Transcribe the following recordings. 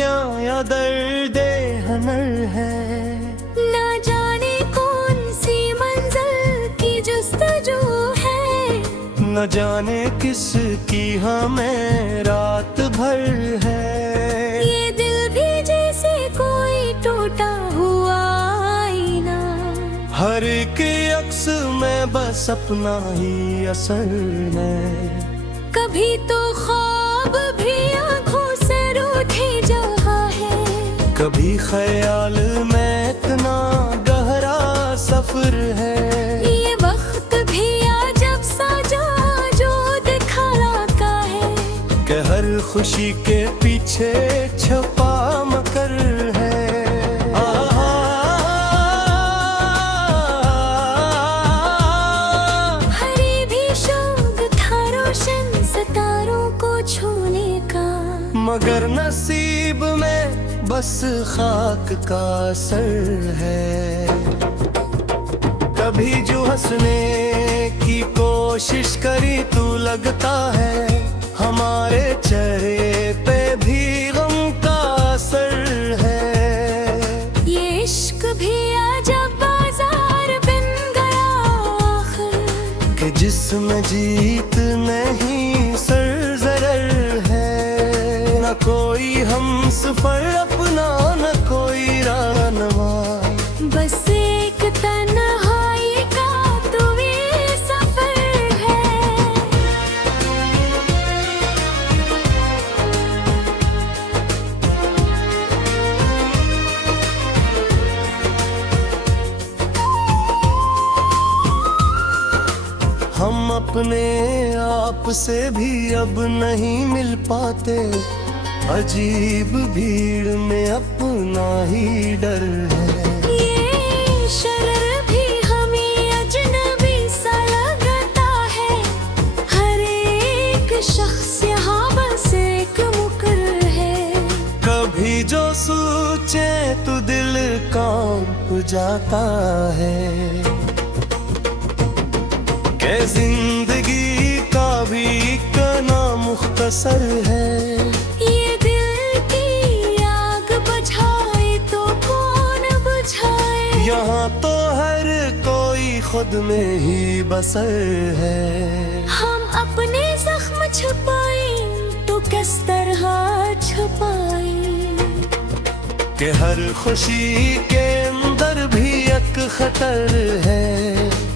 दुनिया या दर्दे हनर है। ना जाने कौन सी मंजिल की जुस्तजू है, न जाने किसकी हमें रात भर है। ये दिल भी जैसे कोई टूटा हुआ आईना, हर एक अक्स में बस अपना ही असर है। कभी तो ख्वाब भी आंखों से रूठे जहा है, कभी ख्याल में इतना गहरा सफर है। ये वक्त भी अजब साजा जो दिखाता है, कि हर खुशी के पीछे छुपा मकर है। हरी भी शौक था रोशन सितारों को छूने का, मगर नसीब में बस खाक का असर है। कभी जो हंसने की कोशिश करी तू लगता है हमारे चेहरे पे भी गम का असर है। ये इश्क भी अजब बाजार बन गया आखिर, कि जिसमें जीत नहीं सर जरर है। न कोई हम सफर अपना, न कोई रहनुमा, बस एक तन्हाई का तो ये सफर है। हम अपने आप से भी अब नहीं मिल पाते। अजीब भीड़ में अपना ही डर है। ये शरर भी हमें अजनबी सा लगता है, हर एक शख्स यहाँ बस एक मुकर है। कभी जो सोचे तो दिल कांप जाता है, कि जिंदगी का भी एक नाम मुख्तसर है। ये दिल की आग बुझाए तो कौन बुझाए, यहाँ तो हर कोई खुद में ही बसर है। हम अपने जख्म छुपाए तो किस तरह छुपाए, कि हर खुशी के अंदर भी एक खतर है।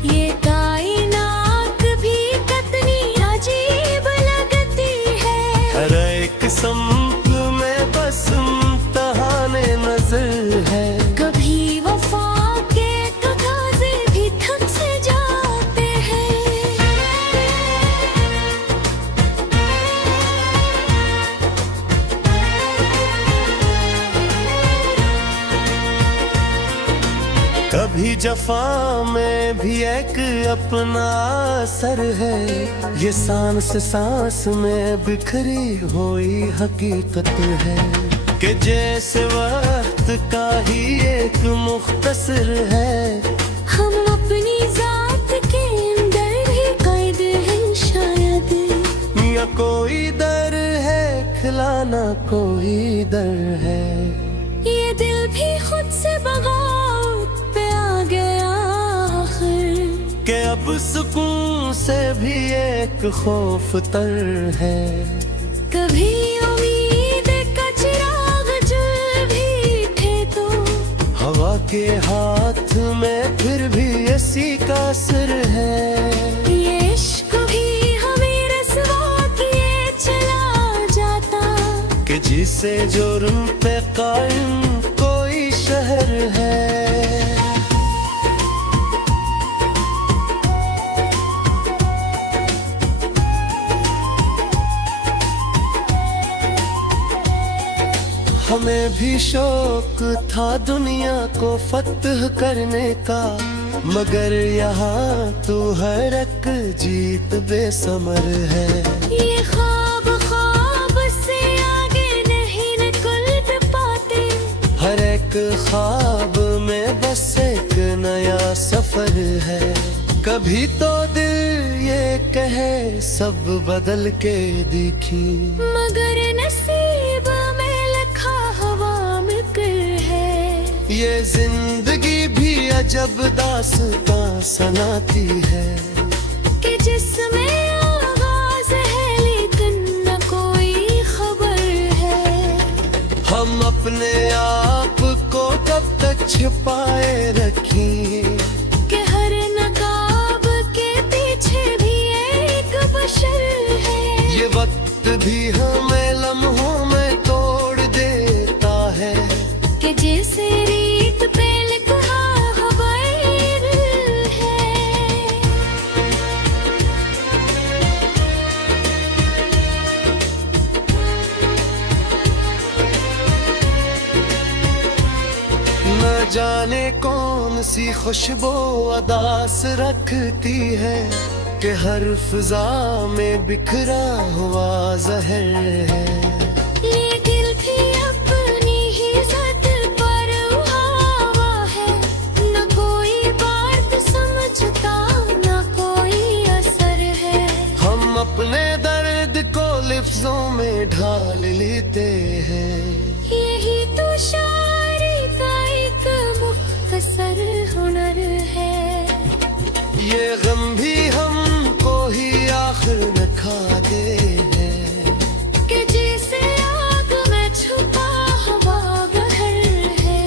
ये कायनात भी कितनी अजीब लगती है, हर एक सम्त में बस इम्तिहाने नजर है। कभी वफा के तकाज़े भी थक से जाते हैं। कभी जफा में भी एक अपना असर है। ये सांस सांस में बिखरी हुई हकीकत है, कि जैसे वक्त का ही एक मुख्तसर है। हम अपनी जात के अंदर ही कैद हैं शायद, या कोई दर है खिलाना कोई दर है। ये दिल भी खुद से बगावत पे आ गया आखिर, कि अब सुकून से भी एक खौफ तर है। कभी उम्मीद का चिराग जल भी थे तो, हवा के हाथ में फिर भी इसी का असर है। ये इश्क भी हमें रस्वा किए चला जाता, कि जिसे जुर्म पे कायम कोई शहर है। हमें भी शौक था दुनिया को फतह करने का, मगर यहाँ तो हर एक जीत बेसमर है। ये ख्वाब ख्वाब से आगे नहीं निकल पाते, हर एक ख्वाब में बस एक नया सफर है। कभी तो दिल ये कहे सब बदल के दिखी, मगर नसीब में लिखा ये जिंदगी भी अजब दास्तां सुनाती है कि जिसमें आगाज है लेकिन न कोई खबर है। हम अपने आप को कब तक छिपाए रखें कि हर नकाब के पीछे भी एक बशर है। ये वक्त भी हमें लम्हों में तोड़ देता है कि जैसे रीत पे लिखा खबर है। न जाने कौन सी खुशबू अदास रखती है कि हर फिजा में बिखरा हुआ जहर है। ये दिल भी अपनी ही ज़द पर हवा है, न कोई बात समझता न कोई असर है। हम अपने दर्द को लिफ्जों में ढाल लेते हैं। यही तो शायरी का एक मुख्तसर हुनर है। ये गम भी हमको ही आखिर में खा दे है कि जैसे आग में छुपा हुआ गहर है।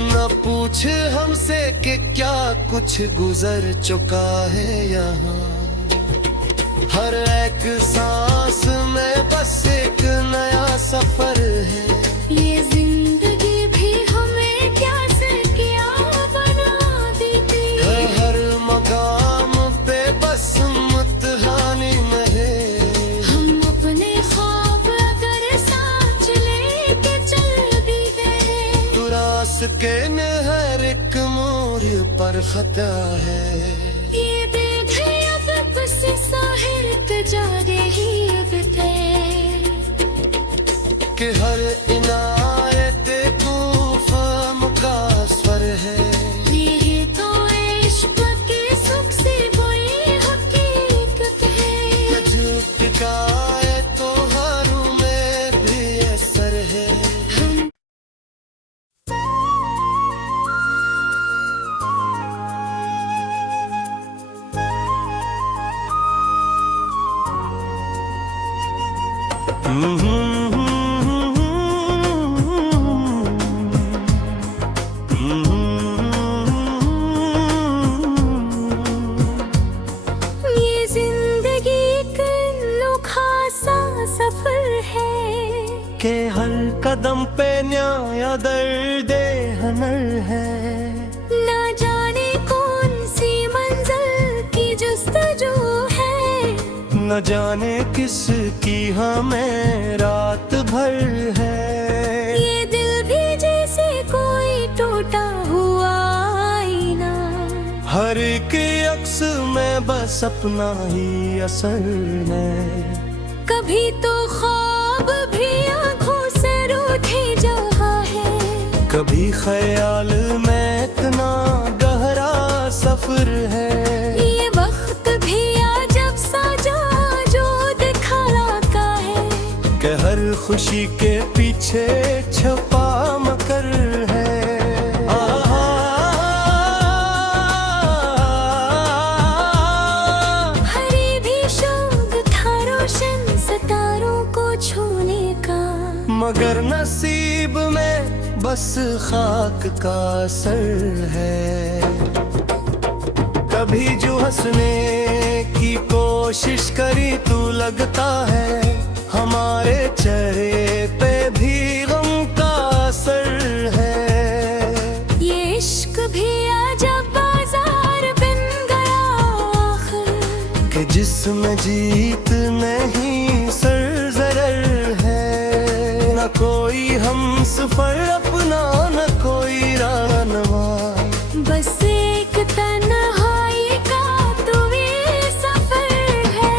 न पूछ हमसे कि क्या कुछ गुजर चुका है यहाँ। हर एक सांस में बस एक नया सफर है। ये जिंदगी भी हमें क्या से क्या बना देती है। हर मकाम पे बस मुतहानी में है। हम अपने ख्वाब अगर साथ लेके चल भी गए तू रास्ते में हर एक मोड़ पर खता है। ये देखे अब किसी साहिर जागे ही अब थे कि हर इनायत तूफान का स्वर है। ये तो इश्क के सुख से कोई हकीकत है। झुकाए तो हारू में भी असर है। ये जिंदगी एक अनोखा सा सफर है के हर कदम पे न्याय दर्द हनर है। ना जाने कौन सी मंजिल की जुस्तजू है। न जाने किसकी हमें रात भर है। ये दिल भी जैसे कोई टूटा हुआ आईना। हर एक अक्स में बस अपना ही असर है। कभी तो ख्वाब भी आंखों से रूठे जहा है। कभी ख्याल में इतना गहरा सफर है। ये वक्त भी अजब सा जो दिखाता है कि हर खुशी के पीछे छुपा मकर है। हरी भी शौक था रोशन सितारों को छूने का। मगर नसीब में बस खाक का असर है। कभी जो हंसने की कोशिश करी तू लगता है हमारे चेहरे पे भी गम का असर है। ये इश्क भी अजब बाजार बन गया आखिर कि जिसमें जीत नहीं सर जरर है। न कोई हम सफर अपना न कोई राहनुमा। बस एक तन्हाई का तो ये सफर है।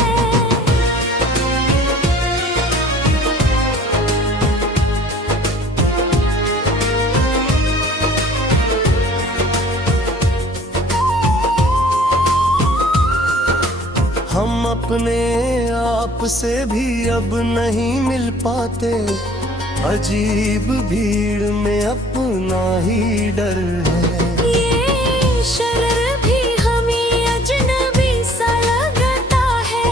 हम अपने आप से भी अब नहीं मिल पाते। अजीब भीड़ में अपना ही डर है। ये शरर भी हमें अजनबी सा लगता है।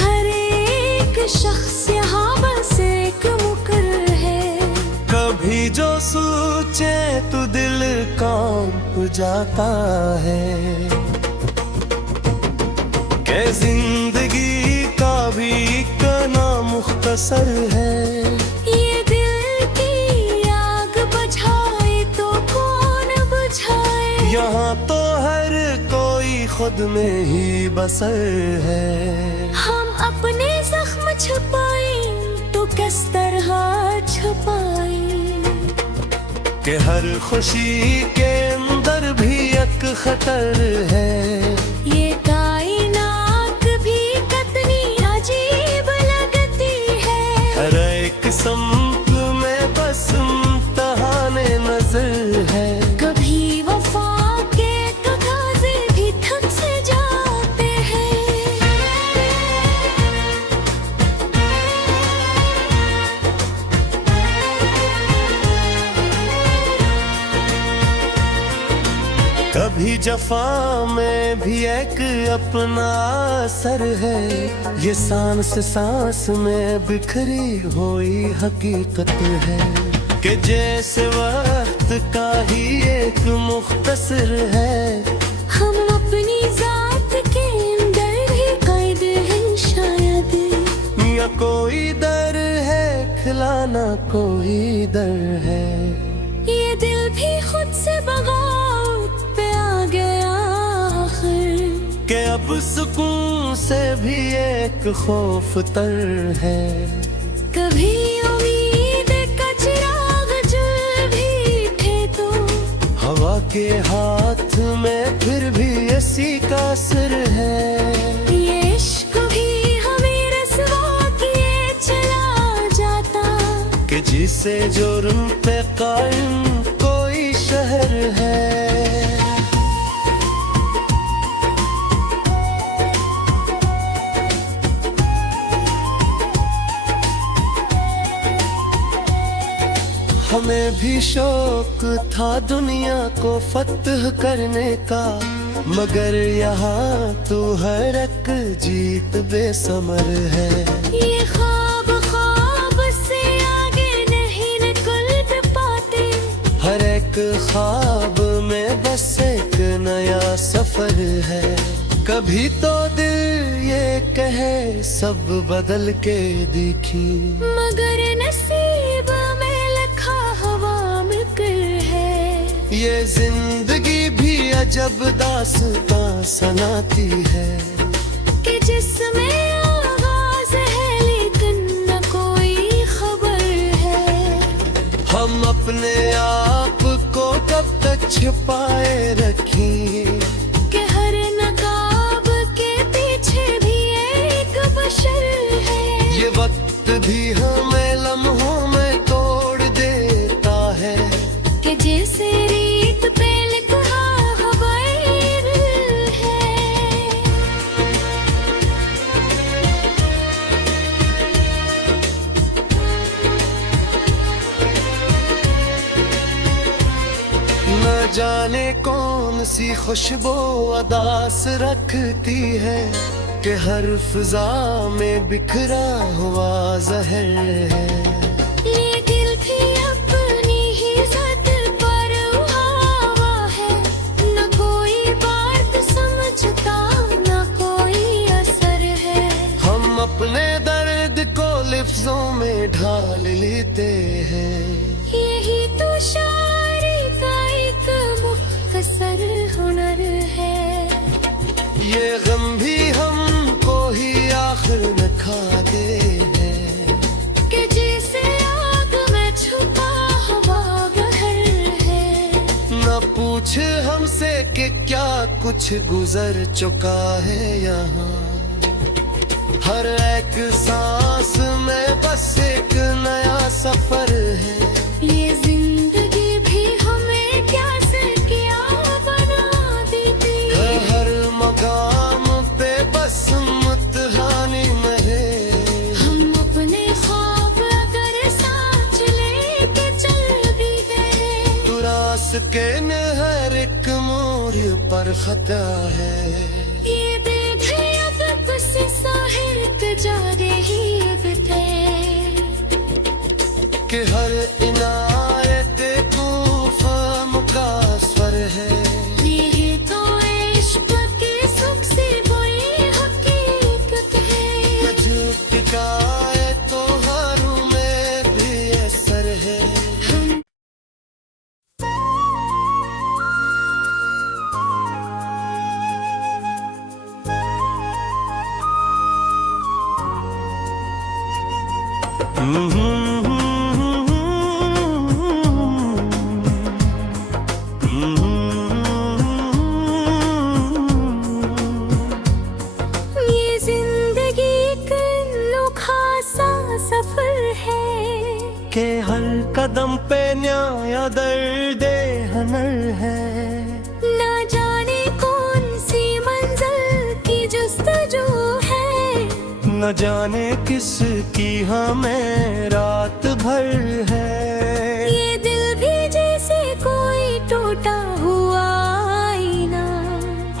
हर एक शख्स यहाँ बस एक मुकर है। कभी जो सोचे तो दिल कांप जाता है कि जिंदगी का भी एक नाम मुख्तसर है। ये दिल की आग बुझाए तो कौन बुझाए। यहाँ तो हर कोई खुद में ही बसर है। हम अपने जख्म छुपाए तो किस तरह छुपाए। कि हर खुशी के अंदर भी एक खतर है। ये कायनात भी कितनी अजीब लगती है। हर एक सम्त में बस इम्तिहाने नजर है। कभी वफा के तकाज़े भी थक से जाते हैं। कभी जफा में भी एक अपना असर है। ये सांस सांस में बिखरी हुई हकीकत है कि जैसे वक्त का ही एक मुख्तसर है। हम अपनी जात के अंदर ही कैद हैं शायद। या कोई दर है खिलाना कोई दर है। ये दिल भी खुद से बगावत पे आ गया आखिर। कि अब सुकून से भी एक खौफ तर है। कभी उम्मीद का चिराग जल भी थे तो हवा के हाथ में फिर भी इसी का असर है। ये इश्क भी हमें रसवा किए चला जाता। कि जिसे जुर्म पे कायम कोई शहर है। हमें भी शौक था दुनिया को फतह करने का। मगर यहाँ तो हर एक जीत बेसमर है। ये ख्वाब ख्वाब से आगे नहीं निकल पाते। हर एक ख्वाब में बस एक नया सफर है। कभी तो दिल ये कहे सब बदल के देखी। मगर नसीब में लिखा हवा में कर है। ये जिंदगी भी अजब दास्तां सुनाती है। कि जिसमें आगाज है लेकिन न कोई खबर है। हम अपने आप को कब तक छिपाए रखें। कि हर नकाब के पीछे भी एक बशर है। ये वक्त भी हमें लम्हों में तोड़ देता है। कि जैसे रीत पे लिखा खबर है। न जाने कौन सी खुशबू अदास रखती है। कि हर फिजा में बिखरा हुआ जहर है। ये दिल भी अपनी ही ज़द पर हवा है। न कोई बात समझता न कोई असर है। हम अपने दर्द को लिफ्जों में ढाल लेते हैं। यही तो शायरी का एक मुख्तसर हुनर है। ये गम भी हमको ही आखिर न खाते हैं। कि जैसे आग में छुपा हवा गहर है। न पूछ हमसे कि क्या कुछ गुजर चुका है यहाँ। हर एक सांस में बस एक नया सफर है। ये जिंदगी भी हमें क्या से क्या बना देती। हर मकाम पे बस इम्तिहानी में है। हम अपने ख्वाब अगर साच उसके हर एक मोड़ पर खता है। ये देख अब किसी साहित्य जा रही है कि हर इनायत तूफान का स्वर है। ये तो इश्क के सुख से बड़ी हकीकत है। जो टिकाए तो हारों में भी असर है। ये जिंदगी का अनोखा सा सफर है के हर कदम पे न्याय दर्द हनर है। ना जाने कौन सी मंजिल की जुस्तजू है। न जाने किसकी हमें रात भर है। ये दिल भी जैसे कोई टूटा हुआ आईना।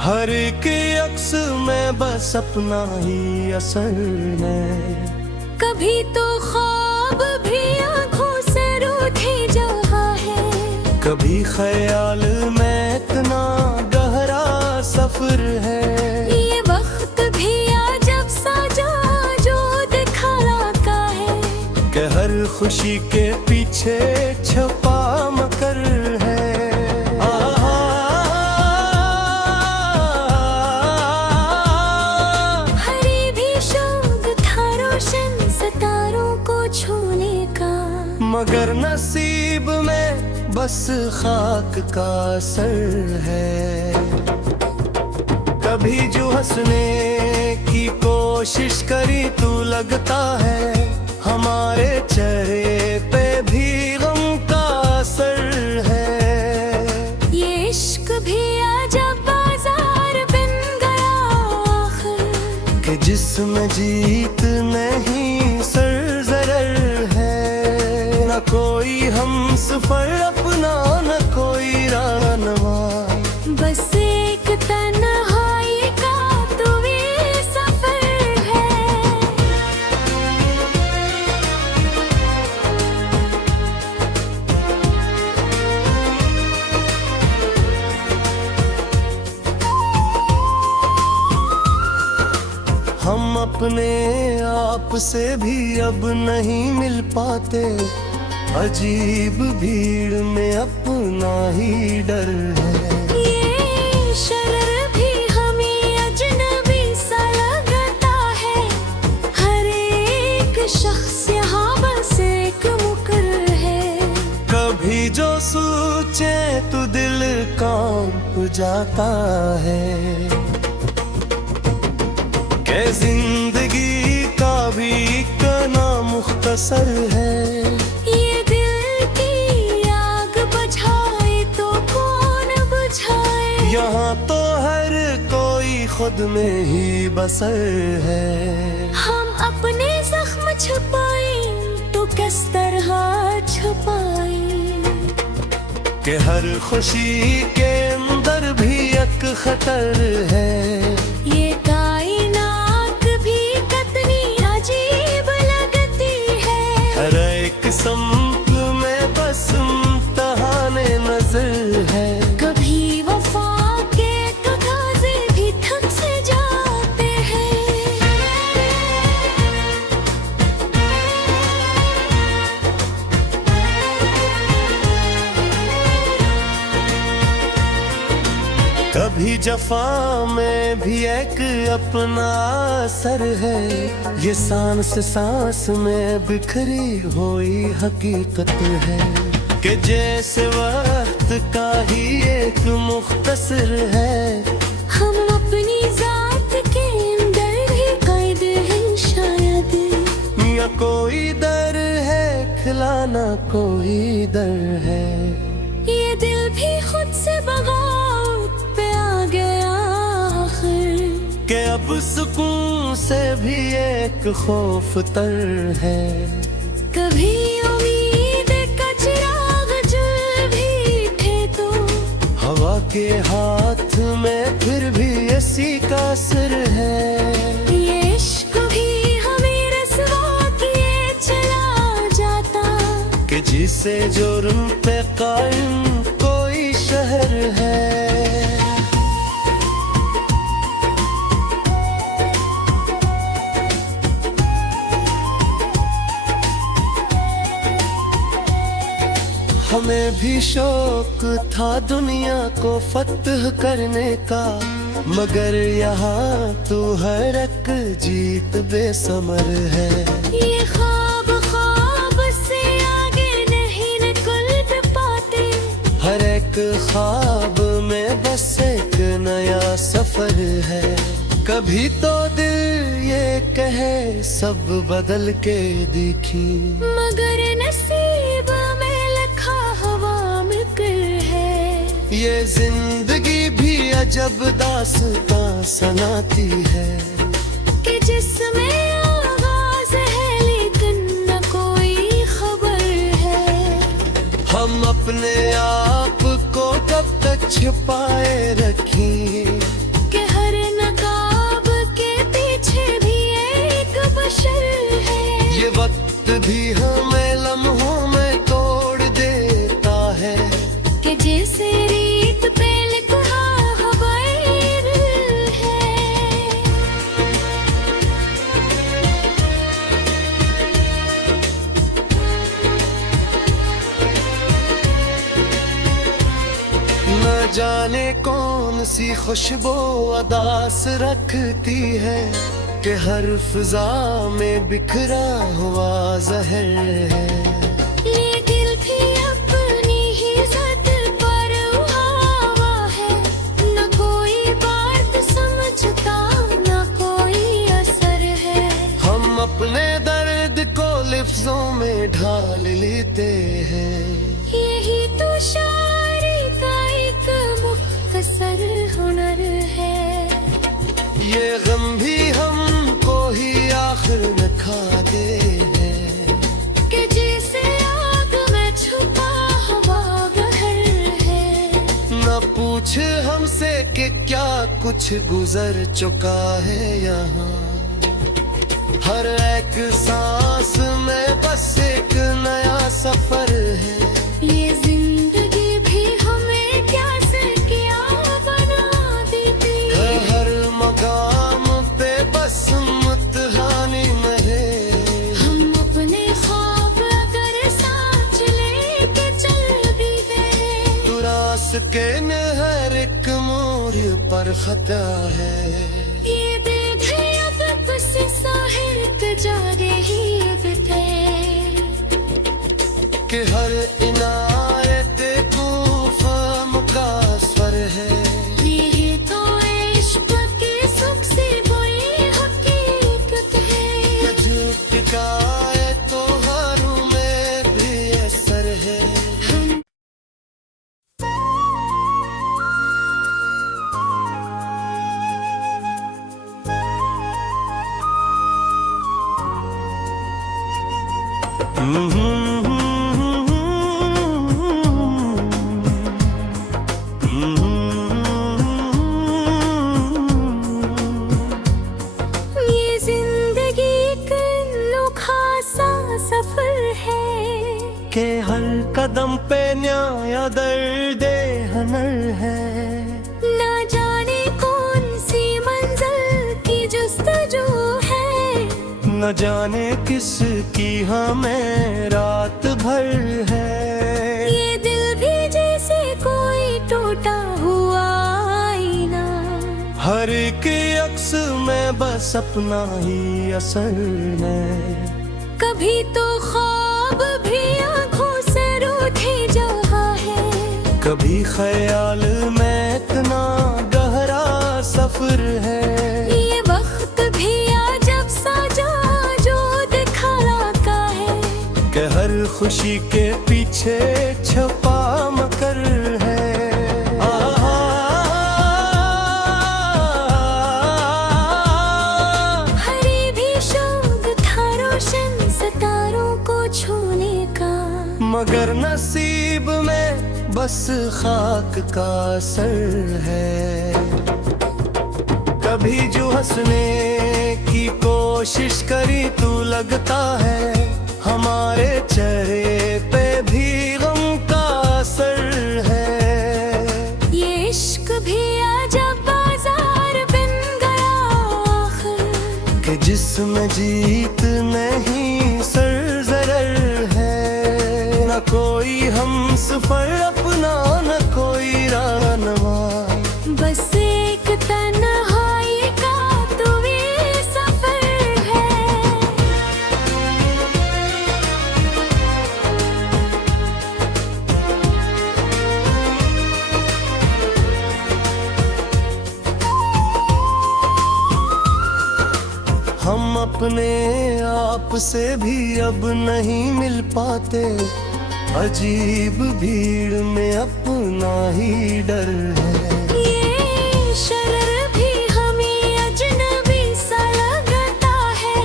हर एक अक्स में बस अपना ही असर है। कभी तो ख्वाब भी आंखों से रूठे जहा है। कभी ख्याल में इतना गहरा सफर है। ये वक्त भी अजब सा जो दिखाता है कि हर खुशी के पीछे छुपा मकर है। हरी भी शौक था रोशन सितारों को छूने का। मगर नसीब में बस खाक का असर है। कभी जो हंसने की कोशिश करी तू लगता है हमारे चेहरे पे भी गम का असर है। ये इश्क भी अजब बाजार बन गया आखिर कि जिसमें जीत नहीं सर जरर है। न कोई हम सफर अपना न कोई रानवा। बस एक तन्हाई का तो ये सफर है। हम अपने आप से भी अब नहीं मिल पाते। अजीब भीड़ में अपना ही डर है। ये शरर भी हमें अजनबी सा लगता है। हर एक शख्स यहाँ बस एक मुकर है। कभी जो सोचे तो दिल कांप जाता है। कि जिंदगी का भी इतना मुख्तसर है। ये दिल की आग बुझाए तो कौन बुझाए। यहाँ तो हर कोई खुद में ही बसर है। हम अपने जख्म छुपाए तो किस तरह छुपाए। कि हर खुशी के अंदर भी एक खतर है। ये कायनात भी कितनी अजीब लगती है। हर एक संप में बस इम्तिहाने नजर है। कभी वफा के तो ताज़े भी थक से जाते हैं। कभी जफा में भी एक अपना असर है। ये सांस सांस में बिखरी हुई हकीकत है। कि जैसे वक्त का ही एक मुख्तसर है। हम अपनी जात के अंदर ही कैद हैं शायद। या कोई दर है खिलाना कोई दर है। ये दिल भी खुद से बगावत पे आ गया आखिर। कि अब सुकून से भी एक खौफ तर है। कभी उम्मीद का चिराग जल भी थे तो पे कायम कोई शहर है। हमें भी शौक था दुनिया को फतह करने का, मगर यहाँ तो हर एक जीत बेसमर है। ये ख्वाब ख्वाब से आगे नहीं निकल पाते, हर एक ख्वाब में बस एक नया सफर है। कभी तो दिल ये कहे सब बदल के देखी, मगर नसीब में लिखा हवा में कर है। ये जिंदगी भी अजब दास्तां सुनाती है कि जिसमें आगाज है लेकिन न कोई खबर है। हम अपने आप को कब तक छिपाए रखें कि हर नकाब के पीछे भी एक बशर है। ये वक्त भी हमें लम्हों में तोड़ देता है कि जैसे रीत पे लिखा खबर है। न जाने कौन सी खुशबू अदास रखती है कि हर फिजा में बिखरा हुआ जहर है। ये दिल भी अपनी ही ज़द पर हवा है, न कोई बात समझता न कोई असर है। हम अपने दर्द को लिफ्जों में ढाल लेते हैं, यही तो शायरी का एक मुख्तसर हुनर है। ये गम भी हमको ही आखिर में खा दे है कि जैसे आग में छुपा हुआ गहर है। न पूछ हमसे कि क्या कुछ गुजर चुका है यहाँ। हर एक सांस में बस एक नया सफर है। ये जिंदगी भी हमें क्या से क्या बना देती है। हर मकाम पे बस मुतहानी में है। हम अपने ख्वाब अगर साथ लेके चल भी गए, तू रास्ते में हर एक मोड़ पर खता है। ये देखे अब किसी साहिर जागे ही थे कि हर इनायत कूफा मुकासर है। यही तो इश्क की सुख से बड़ी हकीकत है। झूठ का है तो हारों में भी असर है। ये जिंदगी एक अनोखा सा सफर है के हर कदम पे न्याय दर्द हनर है। ना जाने कौन सी मंजिल की जुस्तजू है। न जाने किसकी हमें रात भर है। ये दिल भी जैसे कोई टूटा हुआ आईना, हर एक अक्स में बस अपना ही असर है। कभी तो ख्वाब भी आंखों से रूठे जहा है। कभी ख्याल में इतना गहरा सफर है। ये वक्त भी अजब सा जो दिखा लाता है कि हर खुशी के पीछे छुपा मकर है। हरी भी शौक था रोशन सितारों को छूने का, मगर नसीब में बस खाक का असर है। कभी जो हंसने की कोशिश करी तू लगता है हमारे चेहरे पे भी गम का न जीत नहीं सर जरर है, न कोई हम सफर अपना न कोई राहनुमा। बस एक तन्हाई का तो ये सफर है। हम अपने आप से भी अब नहीं मिल पाते, अजीब भीड़ में अपना ही डर है। ये शरर भी हमें अजनबी सा लगता है,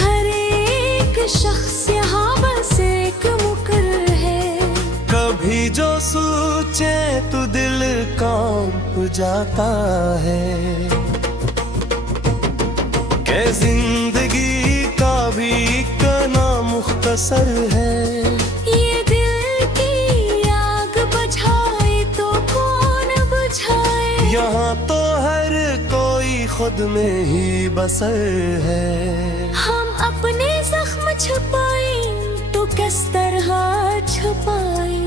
हर एक शख्स यहाँ बस एक मुकर्रर है। कभी जो सोचे तो दिल कांप जाता है, कि जिंदगी का भी एक नाम मुख्तसर है। ये दिल की आग बुझाए तो कौन बुझाए, यहाँ तो हर कोई खुद में ही बसर है। हम अपने जख्म छुपाए तो किस तरह छुपाए,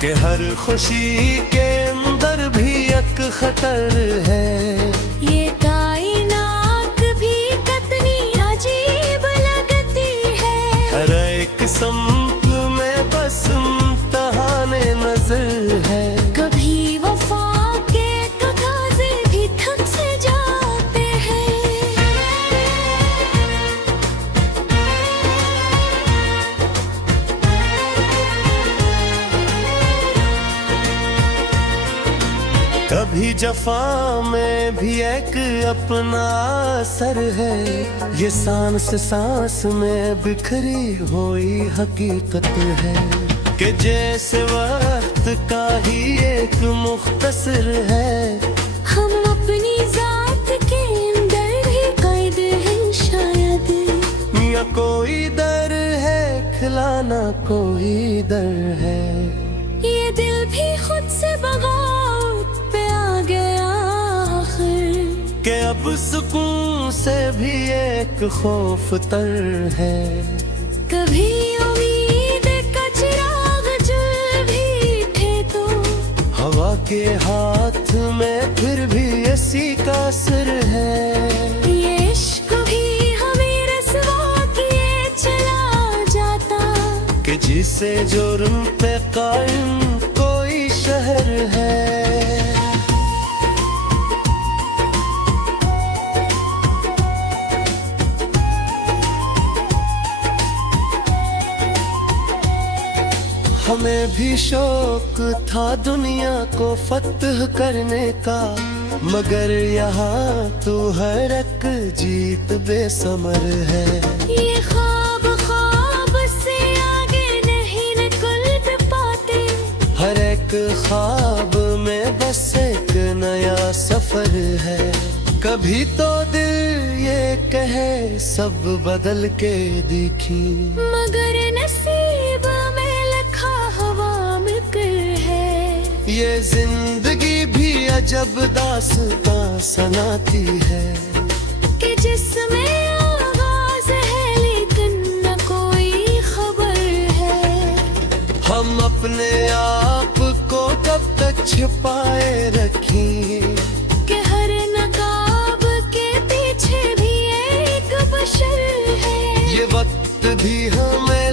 कि हर खुशी के अंदर भी एक खतर है। ये कायनात भी कितनी अजीब लगती है, हर एक सम्त में बस इम्तिहाने नजर है। कभी वफा के तकाज़े भी थक से जाते हैं। कभी जफा में भी एक अपना असर है, ये सांस सांस में बिखरी हुई हकीकत है, कि जैसे वक्त का ही एक मुख्तसर है। हम अपनी जात के अंदर ही कैद हैं शायद, या कोई दर है खिलाना कोई दर है। ये दिल भी खुद से बगावत पे आ गया आखिर, कि अब सुकून से भी एक खौफ तर है। कभी उम्मीद का चिराग जल भी थे तो, हवा के हाथ में फिर भी इसी का असर है। ये इश्क भी हमें रस्वा किए चला जाता, कि जिसे जुर्म पे कायम कोई शहर है। हमें भी शौक था दुनिया को फतह करने का, मगर यहाँ तो हर एक जीत बेसमर है। ये ख्वाब ख्वाब से आगे नहीं निकल पाते, हर एक ख्वाब में बस एक नया सफर है। कभी तो दिल ये कहे सब बदल के देखी, मगर नसीब में लिखा हवा में कर है। ये जिंदगी भी अजब दास्तां सुनाती है, कि जिसमें आगाज है लेकिन न कोई खबर है। हम अपने आप को कब तक छिपाए रखें, कि हर नकाब के पीछे भी एक बशर है। ये वक्त भी हमें